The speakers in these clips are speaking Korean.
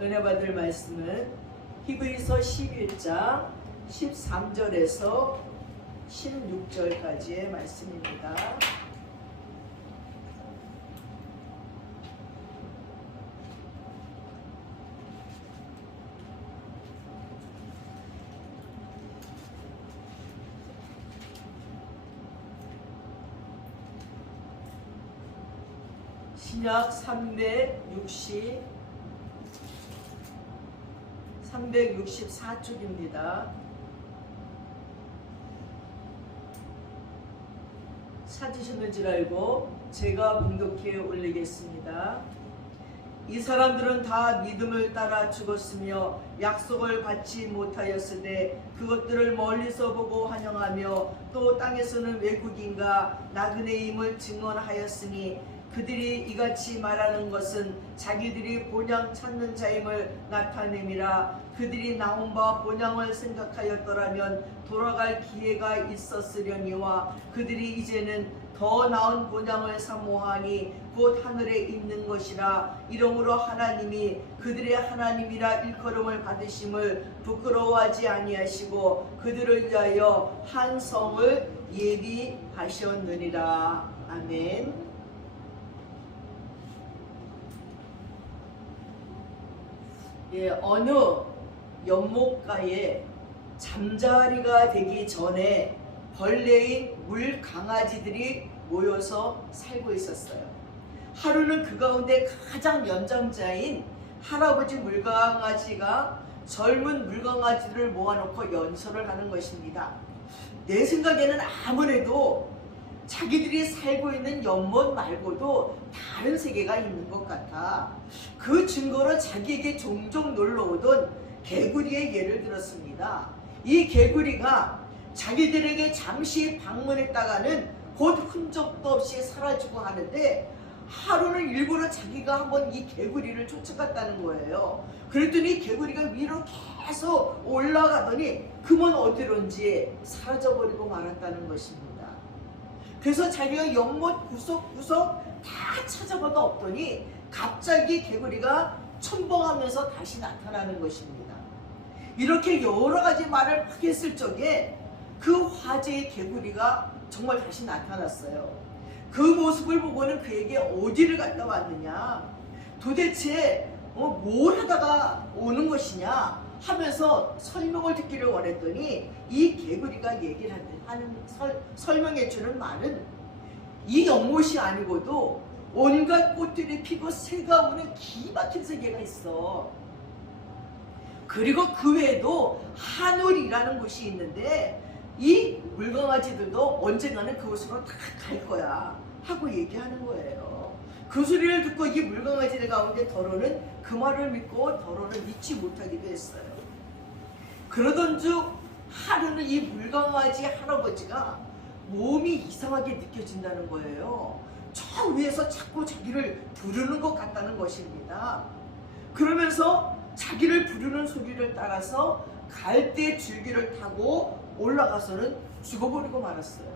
은혜 받을 말씀은 히브리서 11장 13절에서 16절까지의 말씀입니다. 신약 364쪽입니다. 찾으셨는 줄 알고 제가 봉독해 올리겠습니다. 이 사람들은 다 믿음을 따라 죽었으며 약속을 받지 못하였으되 그것들을 멀리서 보고 환영하며 또 땅에서는 외국인과 나그네임을 증언하였으니 그들이 이같이 말하는 것은 자기들이 본향 찾는 자임을 나타냄이라. 그들이 나온 바 본향을 생각하였더라면 돌아갈 기회가 있었으려니와 그들이 이제는 더 나은 본향을 사모하니 곧 하늘에 있는 것이라. 이러므로 하나님이 그들의 하나님이라 일컬음을 받으심을 부끄러워하지 아니하시고 그들을 위하여 한 성을 예비하셨느니라. 아멘. 어느 연못가에 잠자리가 되기 전에 벌레인 물강아지들이 모여서 살고 있었어요. 하루는 그 가운데 가장 연장자인 할아버지 물강아지가 젊은 물강아지들을 모아놓고 연설을 하는 것입니다. 내 생각에는 아무래도 자기들이 살고 있는 연못 말고도 다른 세계가 있는 것 같아 그 증거로 자기에게 종종 놀러오던 개구리의 예를 들었습니다. 이 개구리가 자기들에게 잠시 방문했다가는 곧 흔적도 없이 사라지고 하는데 하루는 일부러 자기가 한번 이 개구리를 쫓아갔다는 거예요. 그랬더니 개구리가 위로 계속 올라가더니 그만 어디론지 사라져버리고 말았다는 것입니다. 그래서 자기가 연못 구석구석 다 찾아봐도 없더니 갑자기 개구리가 첨벙하면서 다시 나타나는 것입니다. 이렇게 여러 가지 말을 막 했을 적에 그 화제의 개구리가 정말 다시 나타났어요. 그 모습을 보고는 그에게 어디를 갔다 왔느냐, 도대체 뭘 하다가 오는 것이냐 하면서 설명을 듣기를 원했더니 이 개구리가 얘기를 설명해주는 말은 이 연못이 아니고도 온갖 꽃들이 피고 새가 오는 기막힌 세계가 있어. 그리고 그 외에도 하늘이라는 곳이 있는데 이 물강아지들도 언젠가는 그곳으로 다 갈 거야 하고 얘기하는 거예요. 그 소리를 듣고 이 물강아지들 가운데 더러는 그 말을 믿고 더러는 믿지 못하기도 했어요. 그러던 중 하루는 이 물강아지 할아버지가 몸이 이상하게 느껴진다는 거예요. 저 위에서 자꾸 자기를 부르는 것 같다는 것입니다. 그러면서 자기를 부르는 소리를 따라서 갈대 줄기를 타고 올라가서는 죽어버리고 말았어요.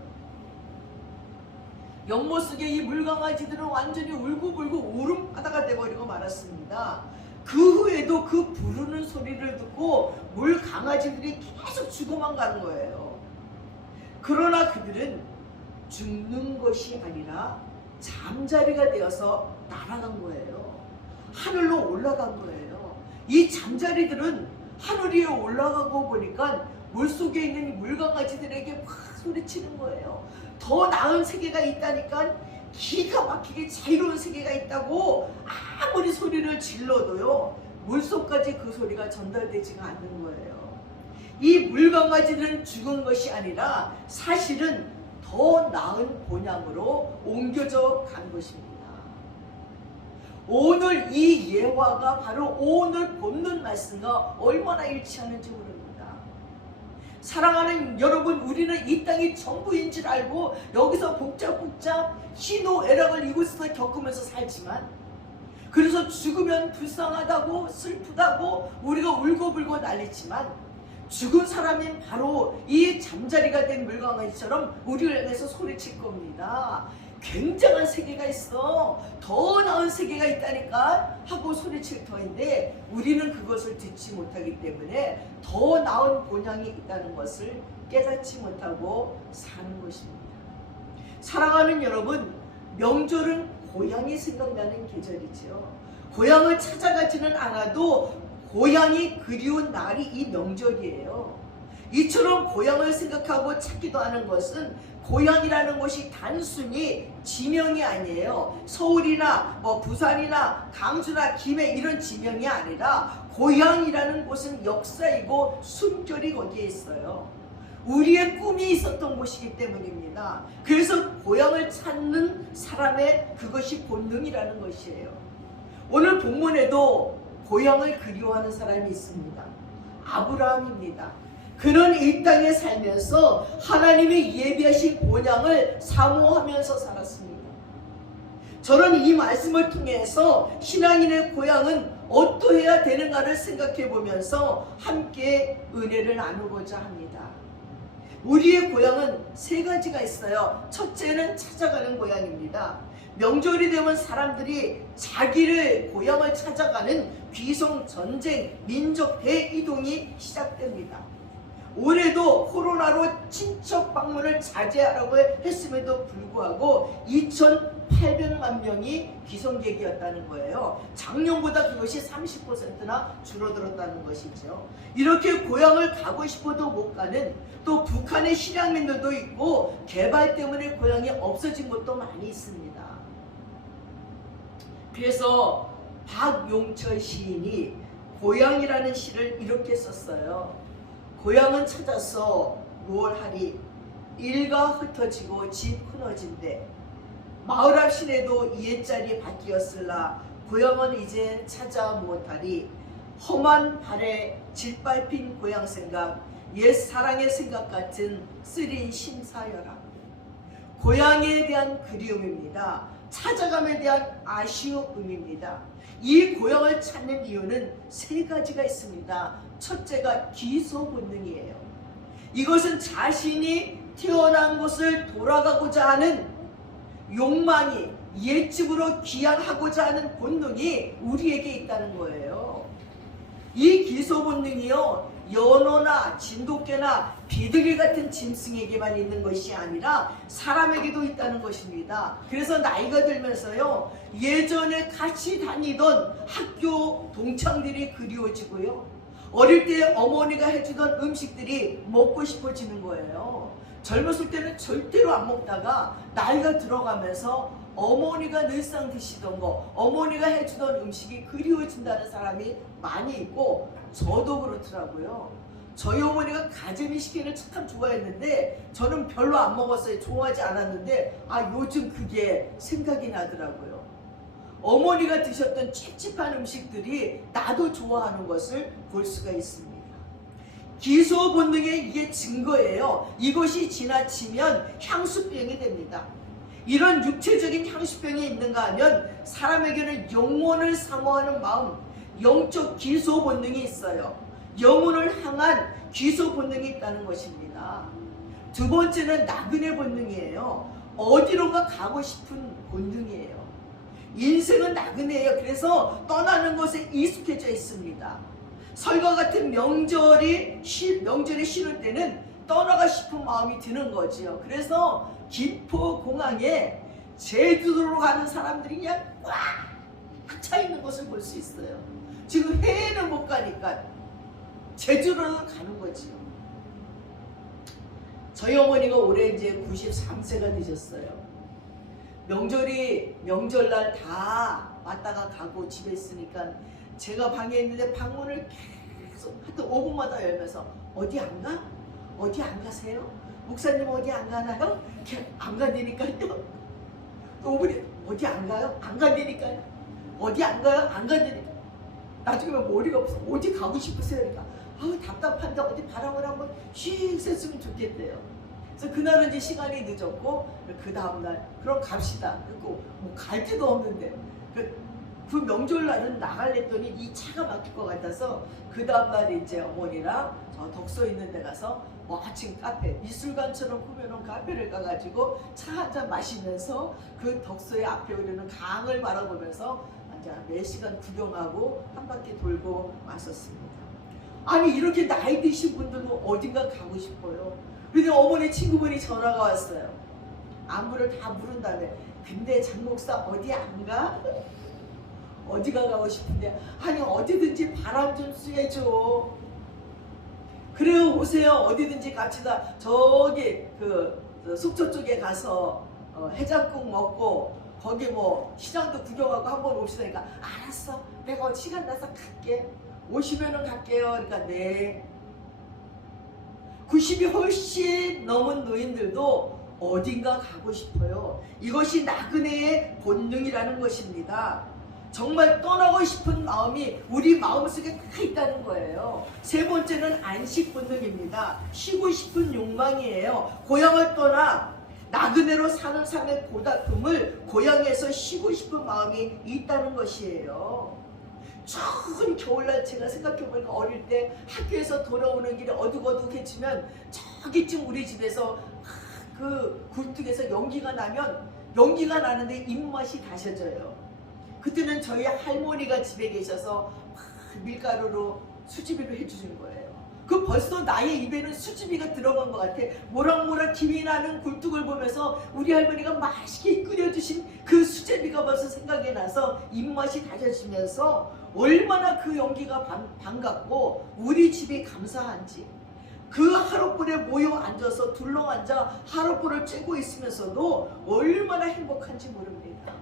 연못 속에 이 물강아지들은 완전히 울고불고 울음바다가 돼버리고 말았습니다. 그 후에도 그 부르는 소리를 듣고 물강아지들이 계속 죽어만 가는 거예요. 그러나 그들은 죽는 것이 아니라 잠자리가 되어서 날아간 거예요. 하늘로 올라간 거예요. 이 잠자리들은 하늘 위에 올라가고 보니까 물속에 있는 물강아지들에게 막 소리치는 거예요. 더 나은 세계가 있다니까, 기가 막히게 자유로운 세계가 있다고 아무리 소리를 질러도요 물속까지 그 소리가 전달되지가 않는 거예요. 이 물강아지는 죽은 것이 아니라 사실은 더 나은 본향으로 옮겨져 간 것입니다. 오늘 이 예화가 바로 오늘 본문 말씀과 얼마나 일치하는지 모릅니다. 사랑하는 여러분, 우리는 이 땅이 전부인 줄 알고 여기서 복잡복잡 희노애락을 이곳에서 겪으면서 살지만, 그래서 죽으면 불쌍하다고 슬프다고 우리가 울고불고 난리지만, 죽은 사람인 바로 이 잠자리가 된 물강아지처럼 우리를 향해서 소리칠 겁니다. 굉장한 세계가 있어. 더 나은 세계가 있다니까 하고 소리칠 터인데 우리는 그것을 듣지 못하기 때문에 더 나은 본향이 있다는 것을 깨닫지 못하고 사는 것입니다. 사랑하는 여러분, 명절은 고향이 생각나는 계절이죠. 고향을 찾아가지는 않아도 고향이 그리운 날이 이 명절이에요. 이처럼 고향을 생각하고 찾기도 하는 것은 고향이라는 것이 단순히 지명이 아니에요. 서울이나 부산이나 강주나 김해 이런 지명이 아니라 고향이라는 곳은 역사이고 숨결이 거기에 있어요. 우리의 꿈이 있었던 곳이기 때문입니다. 그래서 고향을 찾는 사람의 그것이 본능이라는 것이에요. 오늘 본문에도 고향을 그리워하는 사람이 있습니다. 아브라함입니다. 그는 이 땅에 살면서 하나님이 예비하신 본향을 사모하면서 살았습니다. 저는 이 말씀을 통해서 신앙인의 고향은 어떠해야 되는가를 생각해 보면서 함께 은혜를 나누고자 합니다. 우리의 고향은 세 가지가 있어요. 첫째는 찾아가는 고향입니다. 명절이 되면 사람들이 자기를 고향을 찾아가는 귀성, 전쟁, 민족 대이동이 시작됩니다. 올해도 코로나로 친척 방문을 자제하라고 했음에도 불구하고 2,800만 명이 귀성객이었다는 거예요. 작년보다 그것이 30%나 줄어들었다는 것이죠. 이렇게 고향을 가고 싶어도 못 가는, 또 북한의 실향민들도 있고 개발 때문에 고향이 없어진 곳도 많이 있습니다. 그래서 박용철 시인이 고향이라는 시를 이렇게 썼어요. 고향은 찾아서 무얼 하리, 일가 흩어지고 집 끊어진대. 마을 앞 시내도 옛자리 바뀌었을라. 고향은 이제 찾아 못하리. 험한 발에 짓밟힌 고향 생각, 옛 사랑의 생각 같은 쓰린 심사여라. 고향에 대한 그리움입니다. 찾아감에 대한 아쉬움입니다. 이 고향을 찾는 이유는 세 가지가 있습니다. 첫째가 기소 본능이에요. 이것은 자신이 태어난 곳을 돌아가고자 하는 욕망이, 옛집으로 귀향하고자 하는 본능이 우리에게 있다는 거예요. 이 기소 본능이요, 연어나 진돗개나 비둘기 같은 짐승에게만 있는 것이 아니라 사람에게도 있다는 것입니다. 그래서 나이가 들면서요, 예전에 같이 다니던 학교 동창들이 그리워지고요, 어릴 때 어머니가 해주던 음식들이 먹고 싶어지는 거예요. 젊었을 때는 절대로 안 먹다가 나이가 들어가면서 어머니가 늘상 드시던 거, 어머니가 해주던 음식이 그리워진다는 사람이 많이 있고, 저도 그렇더라고요. 저희 어머니가 가재미식회를 참 좋아했는데 저는 별로 안 먹었어요. 좋아하지 않았는데 요즘 그게 생각이 나더라고요. 어머니가 드셨던 찝찝한 음식들이 나도 좋아하는 것을 볼 수가 있습니다. 기소 본능의 이게 증거예요. 이것이 지나치면 향수병이 됩니다. 이런 육체적인 향수병이 있는가 하면 사람에게는 영혼을 사모하는 마음, 영적 기소 본능이 있어요. 영혼을 향한 기소 본능이 있다는 것입니다. 두 번째는 나그네 본능이에요. 어디론가 가고 싶은 본능이에요. 인생은 나그네예요. 그래서 떠나는 것에 익숙해져 있습니다. 설과 같은 명절이 싫을 때는 떠나고 싶은 마음이 드는 거지요. 그래서 김포공항에 제주도로 가는 사람들이 그냥 꽉 차 있는 것을 볼 수 있어요. 지금 해외는 못 가니까 제주도로 가는 거지요. 저희 어머니가 올해 이제 93세가 되셨어요. 명절날 다 왔다가 가고 집에 있으니까 제가 방에 있는데 방문을 계속 하여튼 5분마다 열면서 어디 안 가? 어디 안 가세요? 목사님 어디 안 가나요? 안 간다니까요. 또 5분에 어디 안 가요? 안 간다니까요. 어디 안 가요? 안 간다니까. 나중에 머리가 없어. 어디 가고 싶으세요? 그러니까 답답한데 어디 바람을 한번 씩 쐈으면 좋겠대요. 그래서 그날은 이제 시간이 늦었고 그 다음날 그럼 갑시다. 그리고 뭐 갈 데도 없는데 그 명절날은 나갈랬더니 이 차가 막힐 것 같아서 그 다음날 이제 어머니랑 저 덕소 있는 데 가서 아침 카페, 미술관처럼 꾸며놓은 카페를 가가지고 차 한잔 마시면서 그 덕소의 앞에 오르는 강을 바라보면서 이제 몇 시간 구경하고 한 바퀴 돌고 왔었습니다. 아니 이렇게 나이 드신 분들도 어딘가 가고 싶어요. 근데 어머니 친구분이 전화가 왔어요. 안부를 다 물은 다음에 근데 장 목사 어디 안 가? 어디가 가고 싶은데 아니 어디든지 바람 좀 쐬줘. 그래요 오세요. 어디든지 갑시다. 저기 그 속초 쪽에 가서 해장국 먹고 거기 뭐 시장도 구경하고 한번 옵시다. 그러니까 알았어. 내가 시간 나서 갈게. 오시면은 갈게요. 그러니까 네. 90이 훨씬 넘은 노인들도 어딘가 가고 싶어요. 이것이 나그네의 본능이라는 것입니다. 정말 떠나고 싶은 마음이 우리 마음속에 다 있다는 거예요. 세 번째는 안식 본능입니다. 쉬고 싶은 욕망이에요. 고향을 떠나 나그네로 사는 삶의 고달픔을 고향에서 쉬고 싶은 마음이 있다는 것이에요. 추운 겨울날 제가 생각해보니까 어릴 때 학교에서 돌아오는 길에 어둑어둑해지면 저기쯤 우리 집에서 그 굴뚝에서 연기가 나는데 입맛이 다셔져요. 그때는 저희 할머니가 집에 계셔서 밀가루로 수제비를 해주시는 거예요. 그 벌써 나의 입에는 수제비가 들어간 것 같아. 모락모락 김이 나는 굴뚝을 보면서 우리 할머니가 맛있게 끓여주신 그 수제비가 벌써 생각이 나서 입맛이 다져지면서 얼마나 그 연기가 반갑고 우리 집이 감사한지. 그 하룻불에 모여 앉아서 둘러앉아 하룻불을 쬐고 있으면서도 얼마나 행복한지 모릅니다.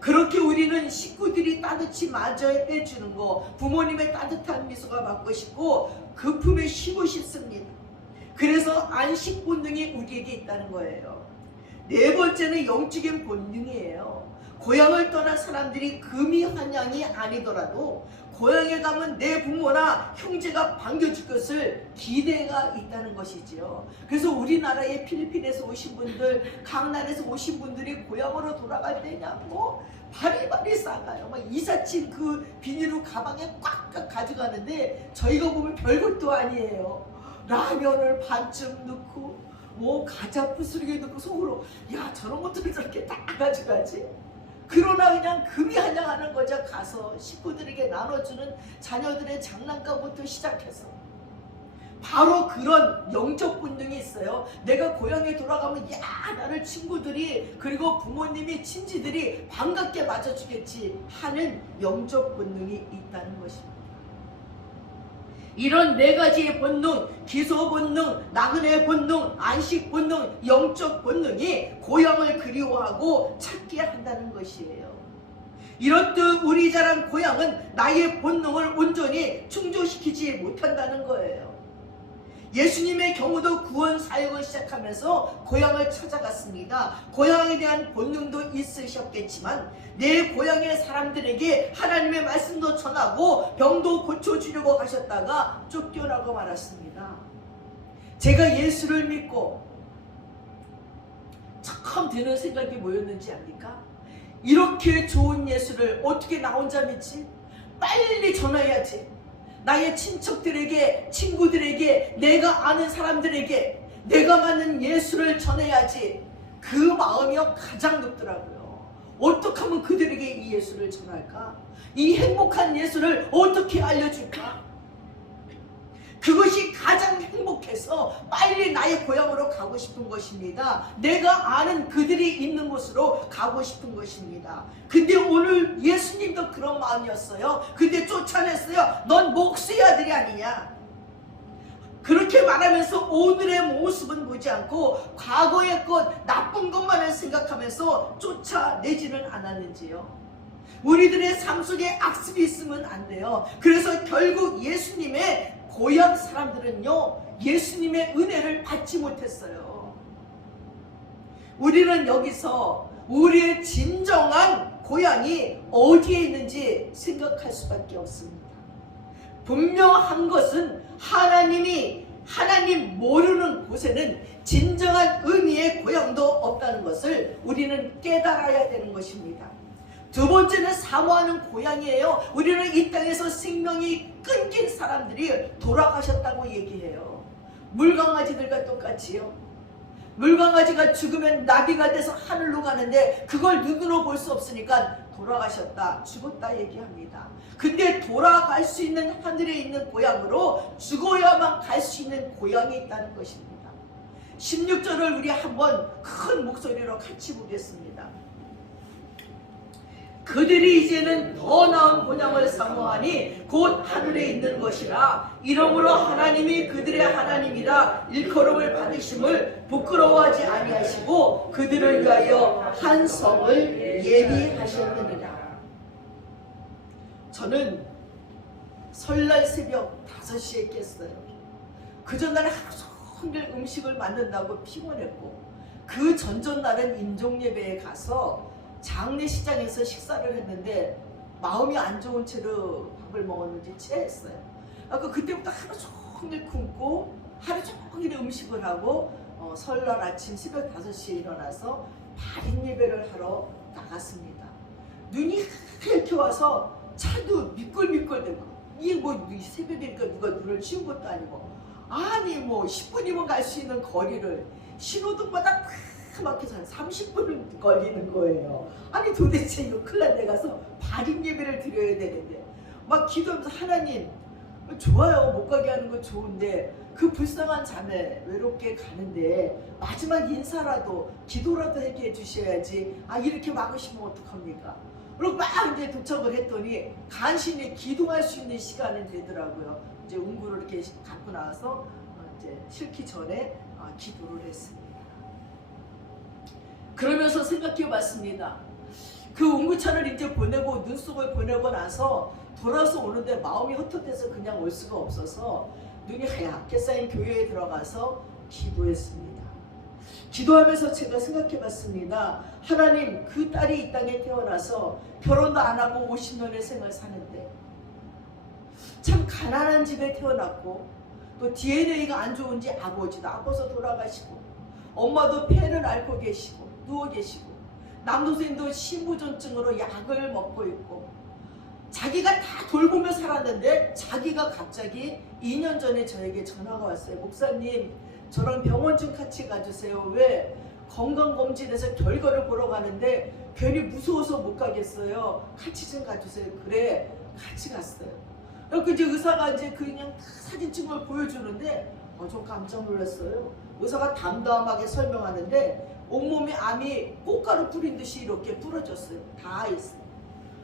그렇게 우리는 식구들이 따뜻히 맞이해 주는 거, 부모님의 따뜻한 미소가 받고 싶고 그 품에 쉬고 싶습니다. 그래서 안식 본능이 우리에게 있다는 거예요. 네 번째는 영적인 본능이에요. 고향을 떠난 사람들이 금이 환영이 아니더라도 고향에 가면 내 부모나 형제가 반겨줄 것을 기대가 있다는 것이지요. 그래서 우리나라의 필리핀에서 오신 분들, 강남에서 오신 분들이 고향으로 돌아갈 때냐 뭐 바리바리 싸가요. 막 이삿짐 그 비닐로 가방에 꽉꽉 가져가는데 저희가 보면 별것도 아니에요. 라면을 반쯤 넣고 뭐 과자 부스러기 넣고 속으로 야 저런 것들을 저렇게 다 가져가지? 그러나 그냥 금이 환영하는 거죠. 가서 식구들에게 나눠주는 자녀들의 장난감부터 시작해서 바로 그런 영적 본능이 있어요. 내가 고향에 돌아가면 야 나를 친구들이 그리고 부모님이 친지들이 반갑게 맞아주겠지 하는 영적 본능이 있다는 것입니다. 이런 네 가지의 본능, 기소 본능, 나그네 본능, 안식 본능, 영적 본능이 고향을 그리워하고 찾게 한다는 것이에요. 이렇듯 우리 자란 고향은 나의 본능을 온전히 충족시키지 못한다는 거예요. 예수님의 경우도 구원 사역을 시작하면서 고향을 찾아갔습니다. 고향에 대한 본능도 있으셨겠지만 내 고향의 사람들에게 하나님의 말씀도 전하고 병도 고쳐주려고 가셨다가 쫓겨나고 말았습니다. 제가 예수를 믿고 처음 드는 생각이 뭐였는지 압니까? 이렇게 좋은 예수를 어떻게 나 혼자 믿지? 빨리 전해야지. 나의 친척들에게, 친구들에게, 내가 아는 사람들에게 내가 맞는 예수를 전해야지. 그 마음이 가장 높더라고요. 어떻게 하면 그들에게 이 예수를 전할까? 이 행복한 예수를 어떻게 알려줄까? 그것이 가장 행복해서 빨리 나의 고향으로 가고 싶은 것입니다. 내가 아는 그들이 있는 곳으로 가고 싶은 것입니다. 근데 오늘 예수님도 그런 마음이었어요. 근데 쫓아냈어요. 넌 목수의 아들이 아니냐. 그렇게 말하면서 오늘의 모습은 보지 않고 과거의 것, 나쁜 것만을 생각하면서 쫓아내지는 않았는지요. 우리들의 삶 속에 악습이 있으면 안 돼요. 그래서 결국 예수님의 고향 사람들은요, 예수님의 은혜를 받지 못했어요. 우리는 여기서 우리의 진정한 고향이 어디에 있는지 생각할 수밖에 없습니다. 분명한 것은 하나님 모르는 곳에는 진정한 의미의 고향도 없다는 것을 우리는 깨달아야 되는 것입니다. 두 번째는 사모하는 고향이에요. 우리는 이 땅에서 생명이 끊긴 사람들이 돌아가셨다고 얘기해요. 물강아지들과 똑같이요. 물강아지가 죽으면 나비가 돼서 하늘로 가는데 그걸 눈으로 볼 수 없으니까 돌아가셨다, 죽었다 얘기합니다. 근데 돌아갈 수 있는 하늘에 있는 고향으로 죽어야만 갈 수 있는 고향이 있다는 것입니다. 16절을 우리 한번 큰 목소리로 같이 보겠습니다. 그들이 이제는 더 나은 본향을 사모하니 곧 하늘에 있는 것이라. 이러므로 하나님이 그들의 하나님이라 일컬음을 받으심을 부끄러워하지 아니하시고 그들을 위하여 한 성을 예비하셨느니라. 저는 설날 새벽 5시에 깼어요. 그 전날에 하루 종일 음식을 만든다고 피곤했고, 그 전전날은 임종예배에 가서 장례시장에서 식사를 했는데 마음이 안 좋은 채로 밥을 먹었는지 체했어요. 그때부터 하루 종일 굶고 하루 종일 음식을 하고 설날 아침 새벽 5시에 일어나서 발인 예배를 하러 나갔습니다. 눈이 이렇게 와서 차도 미끌미끌대고, 이게 뭐 새벽이니까 누가 눈을 치운 것도 아니고, 아니 뭐 10분이면 갈 수 있는 거리를 신호등마다 막혀서 한 30분을 걸리는 거예요. 아니 도대체 이거 큰일 났네. 가서 발인 예배를 드려야 되는데 막 기도하면서, 하나님 좋아요, 못 가게 하는 건 좋은데 그 불쌍한 자매 외롭게 가는데 마지막 인사라도 기도라도 하게 해주셔야지, 이렇게 막으시면 어떡합니까? 그리고 막 이제 도착을 했더니 간신히 기도할 수 있는 시간이 되더라고요. 이제 운구를 이렇게 갖고 나와서 이제 싣기 전에 기도를 했습니다. 그러면서 생각해 봤습니다. 그 운구차를 이제 보내고 눈속을 보내고 나서 돌아서 오는데 마음이 헛헛해서 그냥 올 수가 없어서 눈이 하얗게 쌓인 교회에 들어가서 기도했습니다. 기도하면서 제가 생각해 봤습니다. 하나님, 그 딸이 이 땅에 태어나서 결혼도 안 하고 50년의 생을 사는데 참 가난한 집에 태어났고, 또 DNA가 안 좋은지 아버지도 아파서 돌아가시고, 엄마도 폐를 앓고 계시고 누워 계시고, 남동생도 신부전증으로 약을 먹고 있고, 자기가 다 돌보며 살았는데 자기가 갑자기 2년 전에 저에게 전화가 왔어요. 목사님, 저랑 병원 좀 같이 가주세요. 왜? 건강검진에서 결과를 보러 가는데 괜히 무서워서 못 가겠어요. 같이 좀 가주세요. 그래, 같이 갔어요. 그래서 이제 의사가 이제 그냥 사진 찍은 걸 보여주는데 좀 깜짝 놀랐어요. 의사가 담담하게 설명하는데 온몸에 암이 꽃가루 뿌린 듯이 이렇게 부러졌어요. 다 있어요.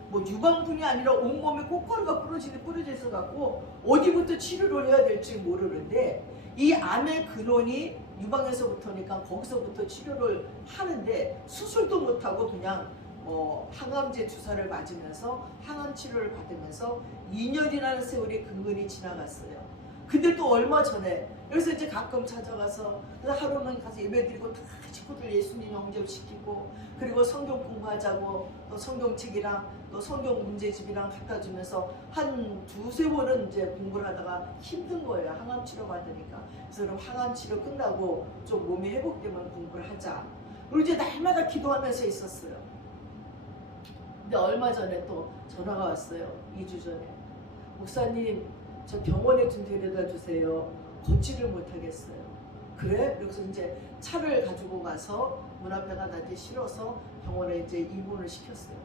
뭐 유방분이 아니라 온몸에 꽃가루가 뿌려져 있어 갖고 어디부터 치료를 해야 될지 모르는데, 이 암의 근원이 유방에서부터니까 거기서부터 치료를 하는데 수술도 못하고 그냥 항암제 주사를 맞으면서 항암 치료를 받으면서 2년이라는 세월이 근근히 지나갔어요. 근데 또 얼마 전에, 그래서 이제 가끔 찾아가서 하루는 가서 예배드리고 다 식구들 예수님 영접시키고, 그리고 성경 공부하자고 또 성경책이랑 또 성경 문제집이랑 갖다 주면서 한 2-3번은 이제 공부를 하다가 힘든 거예요. 항암 치료 받으니까. 그래서 그럼 항암 치료 끝나고 좀 몸이 회복되면 공부를 하자. 그리고 이제 날마다 기도하면서 있었어요. 근데 얼마 전에 또 전화가 왔어요. 2주 전에. 목사님, 저 병원에 좀 데려다 주세요. 걷지를 못하겠어요. 그래? 그래서 이제 차를 가지고 가서 문 앞에다 이제 실어서 병원에 이제 입원을 시켰어요.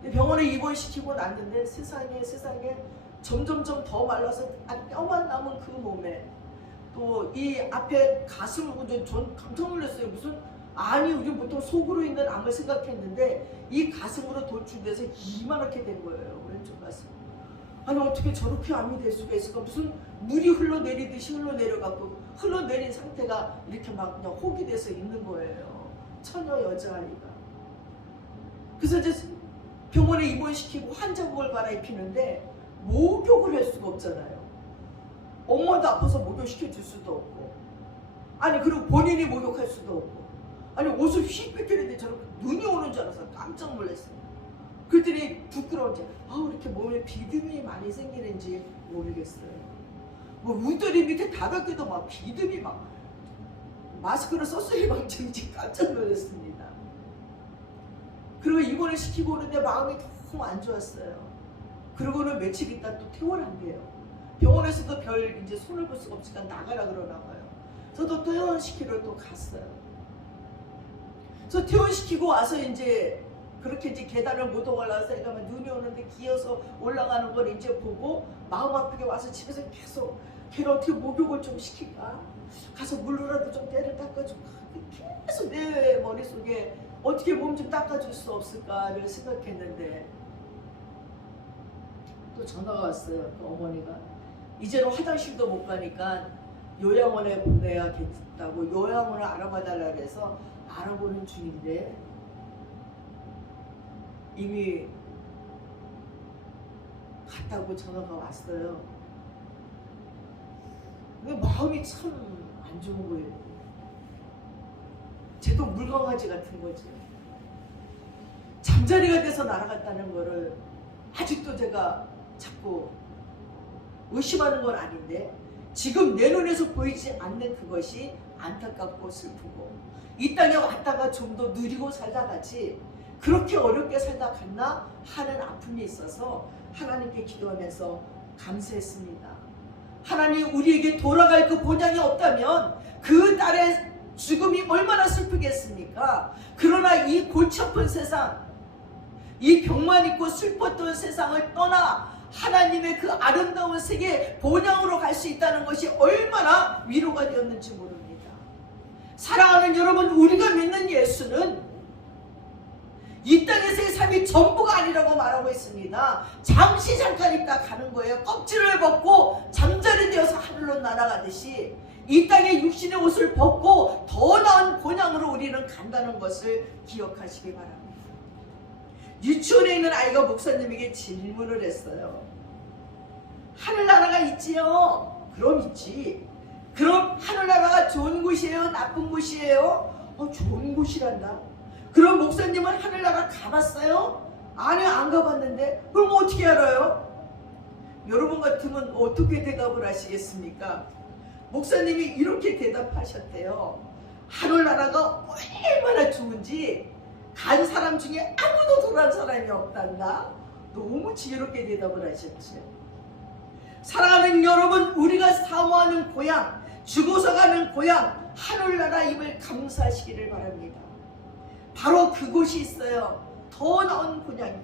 근데 병원에 입원시키고 났는데 세상에 점점점 더 말라서 뼈만 남은 그 몸에 또 이 앞에 가슴을 전 깜짝 놀랐어요. 무슨, 아니 우리 보통 속으로 있는 암을 생각했는데 이 가슴으로 돌출돼서 이만하게 된 거예요. 왼쪽 가슴. 아니 어떻게 저렇게 암이 될 수가 있을까? 무슨 물이 흘러내리듯이 흘러내려갖고 흘러내린 상태가 이렇게 막 그냥 혹이 돼서 있는 거예요. 처녀 여자아이가. 그래서 이제 병원에 입원시키고 환자복을 갈아입히는데 목욕을 할 수가 없잖아요. 엄마도 아파서 목욕시켜줄 수도 없고, 아니 그리고 본인이 목욕할 수도 없고, 아니 옷을 휙 뺏기는데 저렇게 눈이 오는 줄 알아서 깜짝 놀랐어요. 그랬더니 부끄러운지 이렇게 몸에 비듬이 많이 생기는지 모르겠어요. 뭐 웃더리 밑에 다닥에도 막 비듬이 막, 마스크를 썼으니 막 정말 깜짝 놀랐습니다. 그리고 입원을 시키고 오는데 마음이 너무 안 좋았어요. 그러고는 며칠 있다 또 퇴원한대요. 병원에서도 별 이제 손을 볼 수가 없으니까 나가라 그러나 봐요. 저도 퇴원시키러 또 갔어요. 그래서 퇴원시키고 와서 이제 그렇게 이제 계단을 못 올라가서 가면 눈이 오는데 기어서 올라가는 걸 이제 보고 마음 아프게 와서 집에서 계속 걔를 어떻게 목욕을 좀 시킬까? 가서 물로라도 좀 때를 닦아줄까? 계속 내 머릿속에 어떻게 몸 좀 닦아줄 수 없을까를 생각했는데 또 전화가 왔어요. 그 어머니가 이제는 화장실도 못 가니까 요양원에 보내야겠다고 요양원을 알아봐달라 그래서 알아보는 중인데 이미 갔다고 전화가 왔어요. 근데 마음이 참 안 좋은 거예요. 쟤도 물강아지 같은 거지. 잠자리가 돼서 날아갔다는 거를 아직도 제가 자꾸 의심하는 건 아닌데 지금 내 눈에서 보이지 않는 그것이 안타깝고 슬프고 이 땅에 왔다가 좀 더 누리고 살다 가지 그렇게 어렵게 살다 갔나 하는 아픔이 있어서 하나님께 기도하면서 감사했습니다. 하나님 우리에게 돌아갈 그 본향이 없다면 그 딸의 죽음이 얼마나 슬프겠습니까? 그러나 이 골치 아픈 세상 이 병만 있고 슬펐던 세상을 떠나 하나님의 그 아름다운 세계 본향으로 갈 수 있다는 것이 얼마나 위로가 되었는지 모릅니다. 사랑하는 여러분, 우리가 믿는 예수는 이 땅에서의 삶이 전부가 아니라고 말하고 있습니다. 잠시 잠깐 있다 가는 거예요. 껍질을 벗고 잠자리 되어서 하늘로 날아가듯이 이 땅의 육신의 옷을 벗고 더 나은 본향으로 우리는 간다는 것을 기억하시기 바랍니다. 유치원에 있는 아이가 목사님에게 질문을 했어요. 하늘나라가 있지요? 그럼 있지. 그럼 하늘나라가 좋은 곳이에요? 나쁜 곳이에요? 좋은 곳이란다. 그럼 목사님은 하늘나라 가봤어요? 아니, 안 가봤는데. 그럼 어떻게 알아요? 여러분 같으면 어떻게 대답을 하시겠습니까? 목사님이 이렇게 대답하셨대요. 하늘나라가 얼마나 좋은지 간 사람 중에 아무도 돌아간 사람이 없단다. 너무 지혜롭게 대답을 하셨죠. 사랑하는 여러분, 우리가 사모하는 고향, 죽어서 가는 고향, 하늘나라임을 감사하시기를 바랍니다. 바로 그곳이 있어요. 더 나은 고향이.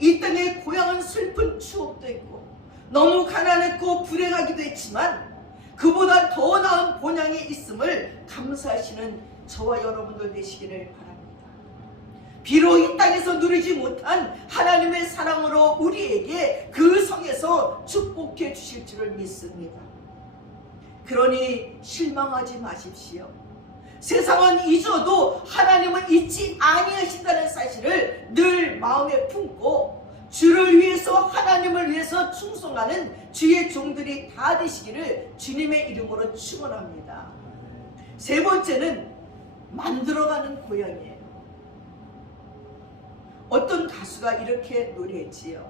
이 땅의 고향은 슬픈 추억도 있고 너무 가난했고 불행하기도 했지만 그보다 더 나은 본향이 있음을 감사하시는 저와 여러분들 되시기를 바랍니다. 비록 이 땅에서 누리지 못한 하나님의 사랑으로 우리에게 그 성에서 축복해 주실 줄을 믿습니다. 그러니 실망하지 마십시오. 세상은 잊어도 하나님은 잊지 아니하신다는 사실을 늘 마음에 품고 주를 위해서 하나님을 위해서 충성하는 주의 종들이 다 되시기를 주님의 이름으로 축원합니다. 세 번째는 만들어가는 고향이에요. 어떤 가수가 이렇게 노래했지요.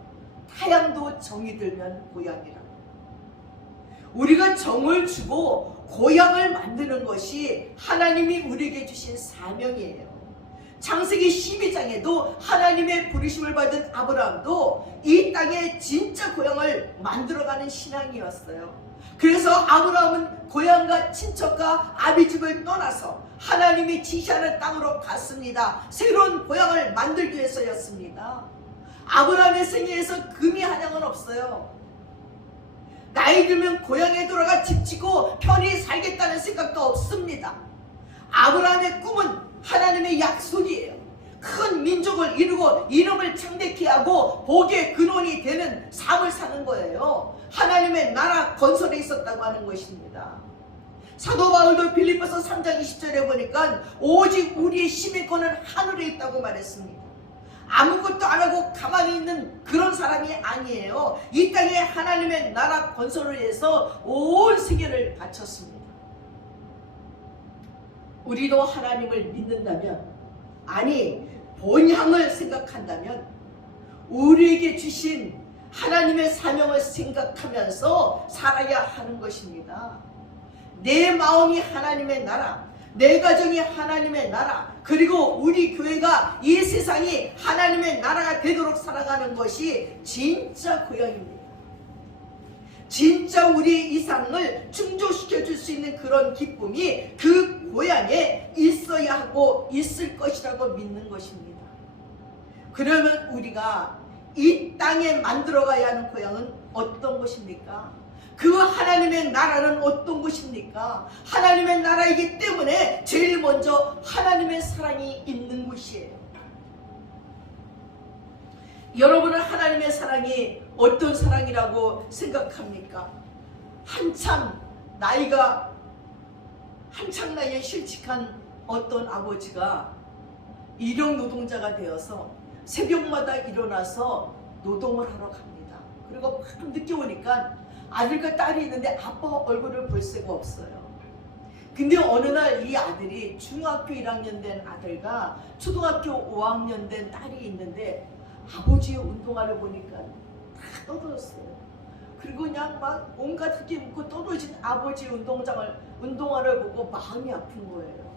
타향도 정이 들면 고향이라. 우리가 정을 주고 고향을 만드는 것이 하나님이 우리에게 주신 사명이에요. 창세기 12장에도 하나님의 부르심을 받은 아브라함도 이 땅에 진짜 고향을 만들어가는 신앙이었어요. 그래서 아브라함은 고향과 친척과 아비집을 떠나서 하나님이 지시하는 땅으로 갔습니다. 새로운 고향을 만들기 위해서였습니다. 아브라함의 생애에서 금이 한양은 없어요. 나이 들면 고향에 돌아가 집지고 편히 살겠다는 생각도 없습니다. 아브라함의 꿈은 하나님의 약속이에요. 큰 민족을 이루고 이름을 창대케 하고 복의 근원이 되는 삶을 사는 거예요. 하나님의 나라 건설에 있었다고 하는 것입니다. 사도 바울도 빌립보서 3장 20절에 보니까 오직 우리의 시민권은 하늘에 있다고 말했습니다. 아무것도 안 하고 가만히 있는 그런 사람이 아니에요. 이 땅에 하나님의 나라 건설을 위해서 온 세계를 바쳤습니다. 우리도 하나님을 믿는다면, 아니 본향을 생각한다면 우리에게 주신 하나님의 사명을 생각하면서 살아야 하는 것입니다. 내 마음이 하나님의 나라, 내 가정이 하나님의 나라, 그리고 우리 교회가 이 세상이 하나님의 나라가 되도록 살아가는 것이 진짜 고향입니다. 진짜 진짜 우리의 이상을 충족시켜 줄 수 있는 그런 기쁨이 그 고향에 있어야 하고 있을 것이라고 믿는 것입니다. 그러면 우리가 이 땅에 만들어가야 하는 고향은 어떤 것입니까? 그 하나님의 나라는 어떤 것입니까? 하나님의 나라이기 때문에 제일 먼저 하나님의 사랑이 있는 곳이에요. 여러분은 하나님의 사랑이 어떤 사랑이라고 생각합니까? 한참 나이에 실직한 어떤 아버지가 일용 노동자가 되어서 새벽마다 일어나서 노동을 하러 갑니다. 그리고 막 늦게 오니까 아들과 딸이 있는데 아빠 얼굴을 볼 새가 없어요. 근데 어느 날 이 아들이 중학교 1학년 된 아들과 초등학교 5학년 된 딸이 있는데 아버지의 운동화를 보니까 다 떠들었어요. 그리고 그냥 막 온갖 흙이 묻고 떨어진 아버지의 운동화를 보고 마음이 아픈 거예요.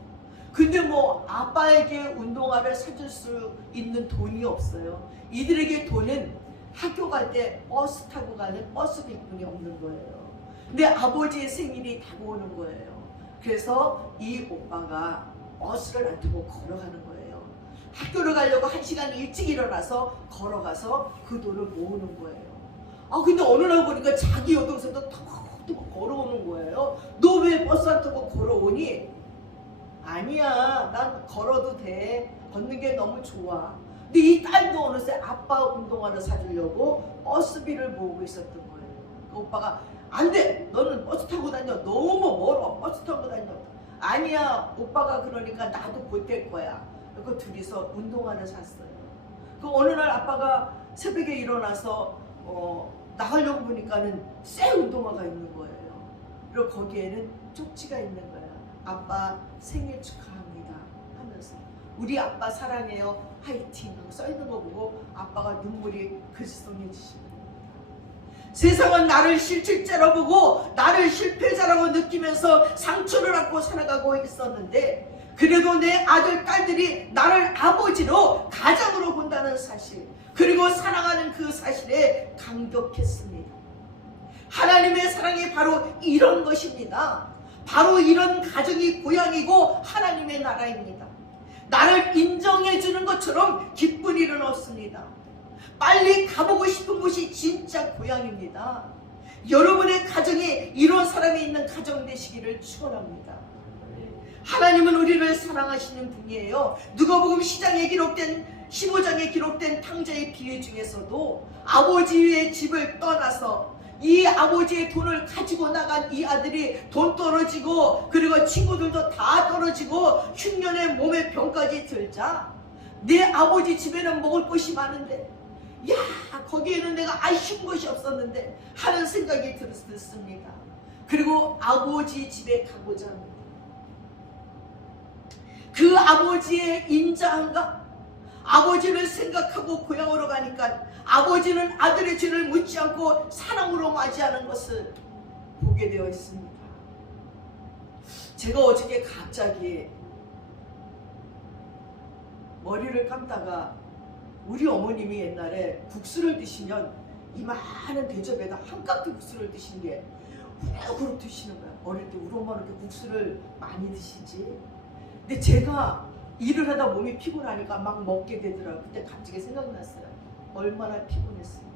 근데 뭐 아빠에게 운동화를 사줄 수 있는 돈이 없어요. 이들에게 돈은 학교 갈 때 버스 타고 가는 버스비뿐이 없는 거예요. 근데 아버지의 생일이 다가오는 거예요. 그래서 이 오빠가 버스를 안 타고 걸어가는 거예요. 학교를 가려고 1시간 일찍 일어나서 걸어가서 그 돈을 모으는 거예요. 근데 어느 날 보니까 자기 여동생도 턱턱 걸어오는 거예요. 너 왜 버스 안 타고 걸어오니? 아니야, 난 걸어도 돼. 걷는 게 너무 좋아. 근데 이 딸도 어느새 아빠 운동화를 사주려고 버스비를 모으고 있었던 거예요. 그 오빠가 안 돼! 너는 버스 타고 다녀. 너무 멀어. 버스 타고 다녀. 아니야, 오빠가 그러니까 나도 보탤 거야. 그리고 둘이서 운동화를 샀어요. 그 어느 날 아빠가 새벽에 일어나서 나가려고 보니까는 새 운동화가 있는 거예요. 그리고 거기에는 쪽지가 있는 거야. 아빠 생일 축하합니다 하면서 우리 아빠 사랑해요 화이팅 하고 써있는 거 보고 아빠가 눈물이 글썽해지시는 겁니다. 세상은 나를 실직자로 보고 나를 실패자라고 느끼면서 상처를 안고 살아가고 있었는데 그래도 내 아들 딸들이 나를 아버지로 가장으로 본다는 사실 그리고 사랑하는 그 사실에 감격했습니다. 하나님의 사랑이 바로 이런 것입니다. 바로 이런 가정이 고향이고 하나님의 나라입니다. 나를 인정해 주는 것처럼 기쁜 일은 없습니다. 빨리 가보고 싶은 곳이 진짜 고향입니다. 여러분의 가정이 이런 사람이 있는 가정 되시기를 축원합니다. 하나님은 우리를 사랑하시는 분이에요. 누가복음 15장에 기록된 탕자의 비유 중에서도 아버지의 집을 떠나서 이 아버지의 돈을 가지고 나간 이 아들이 돈 떨어지고 그리고 친구들도 다 떨어지고 흉년에 몸에 병까지 들자 내 아버지 집에는 먹을 것이 많은데 야 거기에는 내가 아쉬운 것이 없었는데 하는 생각이 들었습니다. 그리고 아버지 집에 가고자 합니다. 그 아버지의 인자함과 아버지를 생각하고 고향으로 가니까 아버지는 아들의 죄를 묻지 않고 사랑으로 맞이하는 것을 보게 되어 있습니다. 제가 어저께 갑자기 머리를 감다가 우리 어머님이 옛날에 국수를 드시면 이만한 대접에다 한 깍지 국수를 드시는 게 후루룩 드시는 거야. 어릴 때 우리 엄마는 이렇게 국수를 많이 드시지. 근데 제가 일을 하다 몸이 피곤하니까 막 먹게 되더라고요. 그때 갑자기 생각났어요. 얼마나 피곤했습니까?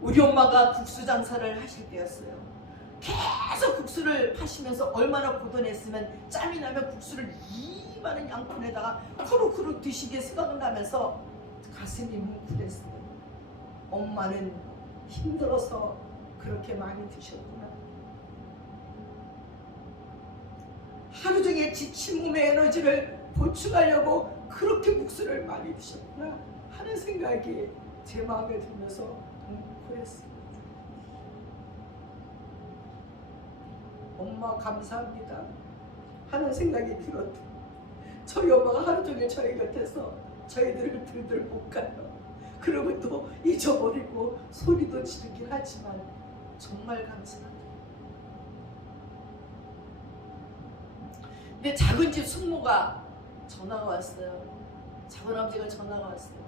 우리 엄마가 국수 장사를 하실 때였어요. 계속 국수를 파시면서 얼마나 고단했으면 짬이 나면 국수를 이 많은 양푼에다가 후루후루 드시게 생각나면서 가슴이 뭉클했어요. 엄마는 힘들어서 그렇게 많이 드셨구나. 하루 종일 지친 몸의 에너지를 보충하려고 그렇게 국수를 많이 드셨구나 하는 생각이 제 마음에 들면서 뭉클했습니다. 엄마 감사합니다 하는 생각이 들어도 저희 엄마가 하루 종일 저희 곁에서 저희들을 들들 못 가요. 그러면 또 잊어버리고 소리도 지르긴 하지만 정말 감사합니다. 근데 작은 집 숙모가 전화가 왔어요. 작은 아버지가 전화가 왔어요.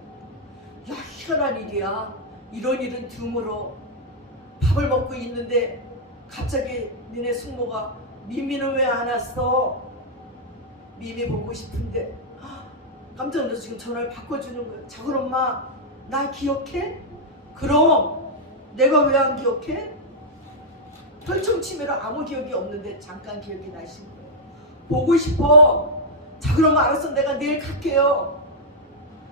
야 희한한 일이야. 이런 일은 드물어. 밥을 먹고 있는데 갑자기 니네 숙모가 미미는 왜 안 왔어? 미미 보고 싶은데. 깜짝 놀라서 지금 전화를 바꿔주는 거예요. 작은 엄마 나 기억해? 그럼 내가 왜 안 기억해? 혈청치매로 아무 기억이 없는데 잠깐 기억이 나신 거예요. 보고 싶어. 작은 엄마 알았어. 내가 내일 갈게요.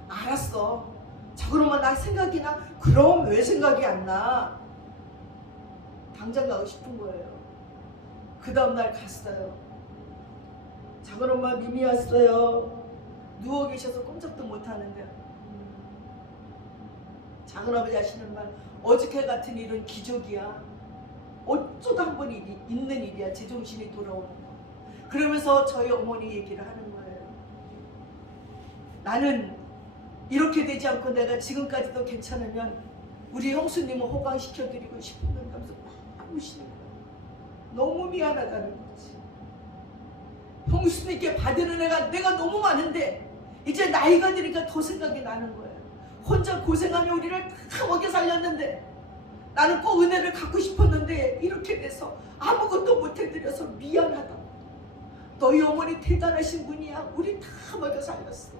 알았어. 작은 엄마 나 생각이 나? 그럼 왜 생각이 안 나? 당장 가고 싶은 거예요. 그 다음날 갔어요. 작은 엄마 미미 왔어요. 누워 계셔서 꼼짝도 못하는데 작은 아버지 하시는 말, 어저께 같은 일은 기적이야. 어쩌다 한 번 있는 일이야. 제정신이 돌아오는 거. 그러면서 저희 어머니 얘기를 하는 거예요. 나는 이렇게 되지 않고 내가 지금까지도 괜찮으면 우리 형수님을 호강시켜드리고 싶은데 하면서 막 우시는 거예요. 너무 미안하다는 거지. 형수님께 받은 은혜가 내가 너무 많은데 이제 나이가 드니까 더 생각이 나는 거예요. 혼자 고생하며 우리를 다 먹여 살렸는데 나는 꼭 은혜를 갖고 싶었는데 이렇게 돼서 아무것도 못 해드려서 미안하다. 너희 어머니 대단하신 분이야. 우리 다 먹여 살렸어.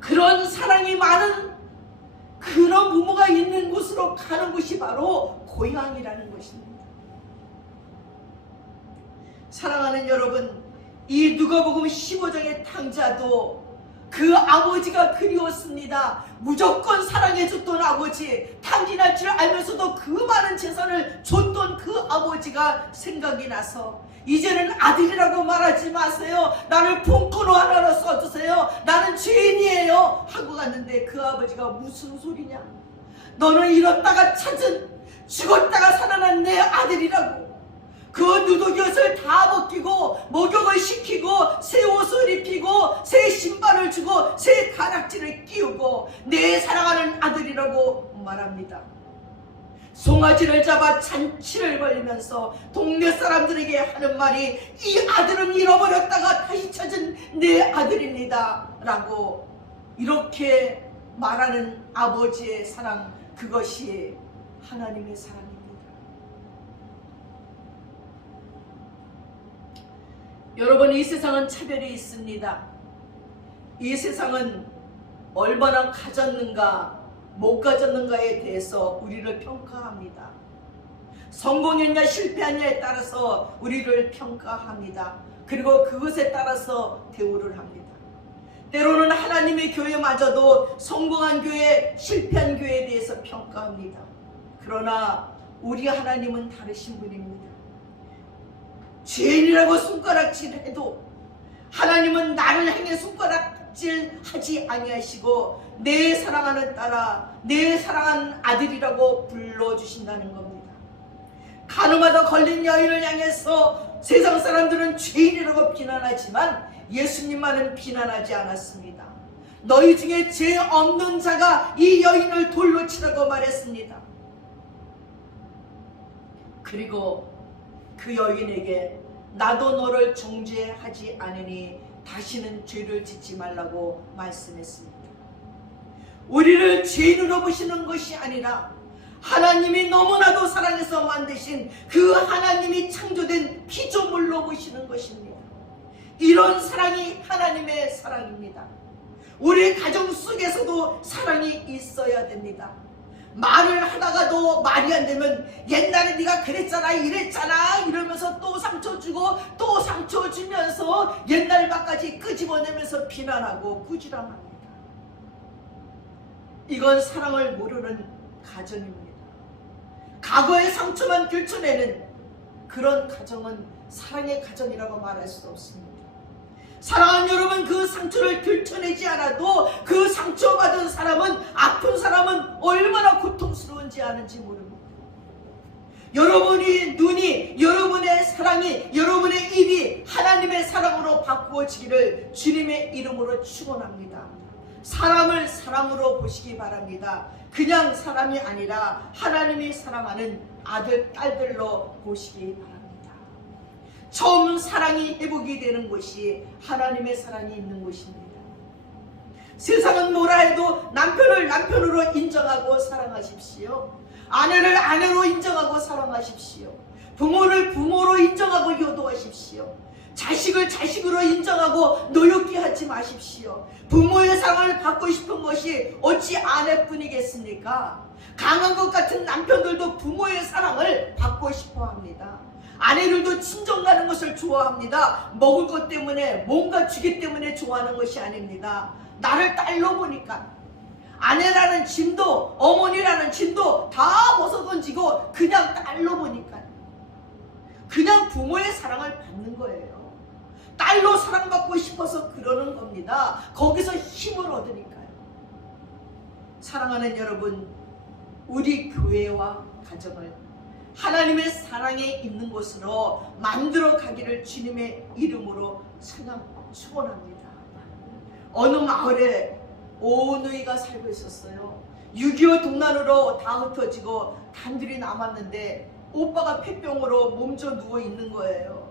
그런 사랑이 많은 그런 부모가 있는 곳으로 가는 곳이 바로 고향이라는 것입니다. 사랑하는 여러분, 이 누가복음 15장의 탕자도 그 아버지가 그리웠습니다. 무조건 사랑해줬던 아버지, 탕진할 줄 알면서도 그 많은 재산을 줬던 그 아버지가 생각이 나서 이제는 아들이라고 말하지 마세요. 나를 품꾼으로 하나로 써주세요. 나는 죄인이에요 하고 갔는데 그 아버지가 무슨 소리냐? 너는 잃었다가 찾은, 죽었다가 살아난 내 아들이라고. 그 누더기옷을 다 벗기고 목욕을 시키고 새 옷을 입히고 새 신발을 주고 새 가락지를 끼우고 내 사랑하는 아들이라고 말합니다. 송아지를 잡아 잔치를 벌이면서 동네 사람들에게 하는 말이 이 아들은 잃어버렸다가 다시 찾은 내 아들입니다 라고 이렇게 말하는 아버지의 사랑, 그것이 하나님의 사랑입니다. 여러분, 이 세상은 차별이 있습니다. 이 세상은 얼마나 가졌는가 못 가졌는가에 대해서 우리를 평가합니다. 성공했냐 실패했냐에 따라서 우리를 평가합니다. 그리고 그것에 따라서 대우를 합니다. 때로는 하나님의 교회마저도 성공한 교회, 실패한 교회에 대해서 평가합니다. 그러나 우리 하나님은 다르신 분입니다. 죄인이라고 손가락질해도 하나님은 나를 향해 손가락질하지 아니하시고 내 사랑하는 딸아, 내 사랑하는 아들이라고 불러주신다는 겁니다. 가늠하다 걸린 여인을 향해서 세상 사람들은 죄인이라고 비난하지만 예수님만은 비난하지 않았습니다. 너희 중에 죄 없는 자가 이 여인을 돌로 치라고 말했습니다. 그리고 그 여인에게 나도 너를 정죄하지 않으니 다시는 죄를 짓지 말라고 말씀했습니다. 우리를 죄인으로 보시는 것이 아니라 하나님이 너무나도 사랑해서 만드신 그 하나님이 창조된 피조물로 보시는 것입니다. 이런 사랑이 하나님의 사랑입니다. 우리 가정 속에서도 사랑이 있어야 됩니다. 말을 하다가도 말이 안 되면 옛날에 네가 그랬잖아 이랬잖아 이러면서 또 상처 주고 또 상처 주면서 옛날 말까지 끄집어내면서 비난하고 꾸지람합니다. 이건 사랑을 모르는 가정입니다. 과거의 상처만 들춰내는 그런 가정은 사랑의 가정이라고 말할 수 없습니다. 사랑하는 여러분, 그 상처를 들춰내지 않아도 그 상처받은 사람은, 아픈 사람은 얼마나 고통스러운지 아는지 모릅니다. 여러분이 눈이, 여러분의 사랑이, 여러분의 입이 하나님의 사랑으로 바꾸어지기를 주님의 이름으로 축원합니다. 사람을 사람으로 보시기 바랍니다. 그냥 사람이 아니라 하나님이 사랑하는 아들, 딸들로 보시기 바랍니다. 처음 사랑이 회복이 되는 곳이 하나님의 사랑이 있는 곳입니다. 세상은 뭐라 해도 남편을 남편으로 인정하고 사랑하십시오. 아내를 아내로 인정하고 사랑하십시오. 부모를 부모로 인정하고 효도하십시오. 자식을 자식으로 인정하고 노엽게 하지 마십시오. 부모의 사랑을 받고 싶은 것이 어찌 아내뿐이겠습니까? 강한 것 같은 남편들도 부모의 사랑을 받고 싶어 합니다. 아내들도 친정 가는 것을 좋아합니다. 먹을 것 때문에, 뭔가 주기 때문에 좋아하는 것이 아닙니다. 나를 딸로 보니까 아내라는 짐도, 어머니라는 짐도 다 벗어던지고 그냥 딸로 보니까 그냥 부모의 사랑을 받는 거예요. 딸로 사랑받고 싶어서 그러는 겁니다. 거기서 힘을 얻으니까요. 사랑하는 여러분, 우리 교회와 가정을 하나님의 사랑에 있는 곳으로 만들어 가기를 주님의 이름으로 축원합니다. 어느 마을에 오누이가 살고 있었어요. 6.25 동란으로 다 흩어지고 단둘이 남았는데 오빠가 폐병으로 몸져 누워 있는 거예요.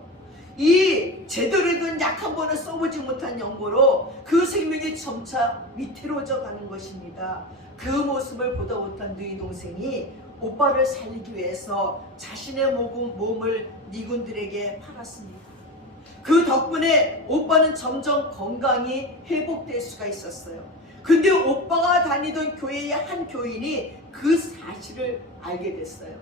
이 제대로 된 약 한 번을 써보지 못한 연고로 그 생명이 점차 위태로워져 가는 것입니다. 그 모습을 보다 못한 누이 동생이 오빠를 살리기 위해서 자신의 몸을 니군들에게 팔았습니다. 그 덕분에 오빠는 점점 건강이 회복될 수가 있었어요. 근데 오빠가 다니던 교회의 한 교인이 그 사실을 알게 됐어요.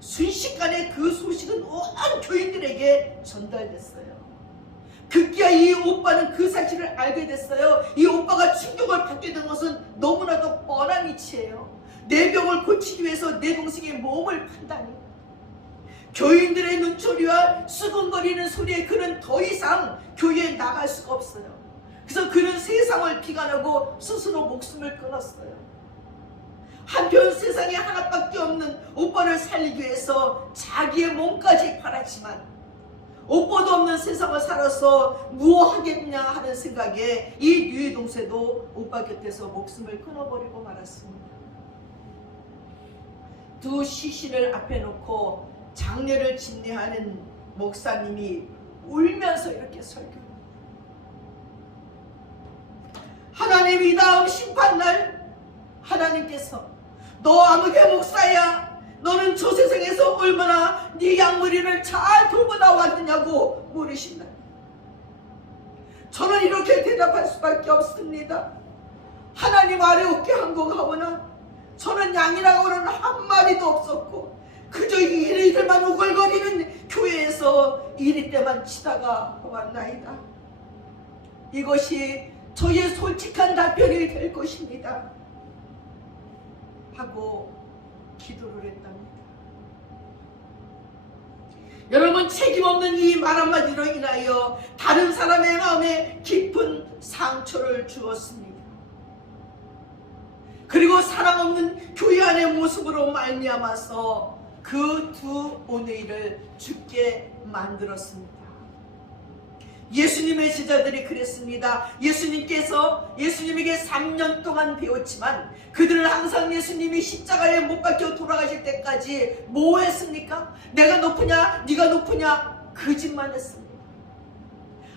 순식간에 그 소식은 온 교인들에게 전달됐어요. 급기야 이 오빠는 그 사실을 알게 됐어요. 이 오빠가 충격을 받게 된 것은 너무나도 뻔한 이치예요. 내 병을 고치기 위해서 내 동생의 몸을 판다니. 교인들의 눈초리와 수근거리는 소리에 그는 더 이상 교회에 나갈 수가 없어요. 그래서 그는 세상을 비관하고 스스로 목숨을 끊었어요. 한편 세상에 하나밖에 없는 오빠를 살리기 위해서 자기의 몸까지 팔았지만 오빠도 없는 세상을 살아서 무엇하겠냐 하는 생각에 이 누이 동생도 오빠 곁에서 목숨을 끊어버리고 말았습니다. 두 시신을 앞에 놓고 장례를 집례하는 목사님이 울면서 이렇게 설교합니다. 하나님, 이 다음 심판날 하나님께서 너 아무개 목사야, 너는 저 세상에서 얼마나 네 양머리를 잘 돌보다 왔느냐고 물으신다. 저는 이렇게 대답할 수밖에 없습니다. 하나님 아래 없게 한 거 하오나 저는 양이라고는 한 마리도 없었고 그저 이리들만 우글거리는 교회에서 이리 때만 치다가 왔나이다. 이것이 저의 솔직한 답변이 될 것입니다 하고 기도를 했답니다. 여러분, 책임없는 이 말 한마디로 인하여 다른 사람의 마음에 깊은 상처를 주었습니다. 그리고 사랑 없는 교회 안의 모습으로 말미암아서 그 두 오누이를 죽게 만들었습니다. 예수님의 제자들이 그랬습니다. 예수님에게 3년 동안 배웠지만 그들은 항상 예수님이 십자가에 못 박혀 돌아가실 때까지 뭐 했습니까? 내가 높으냐 네가 높으냐 거짓말 했습니다.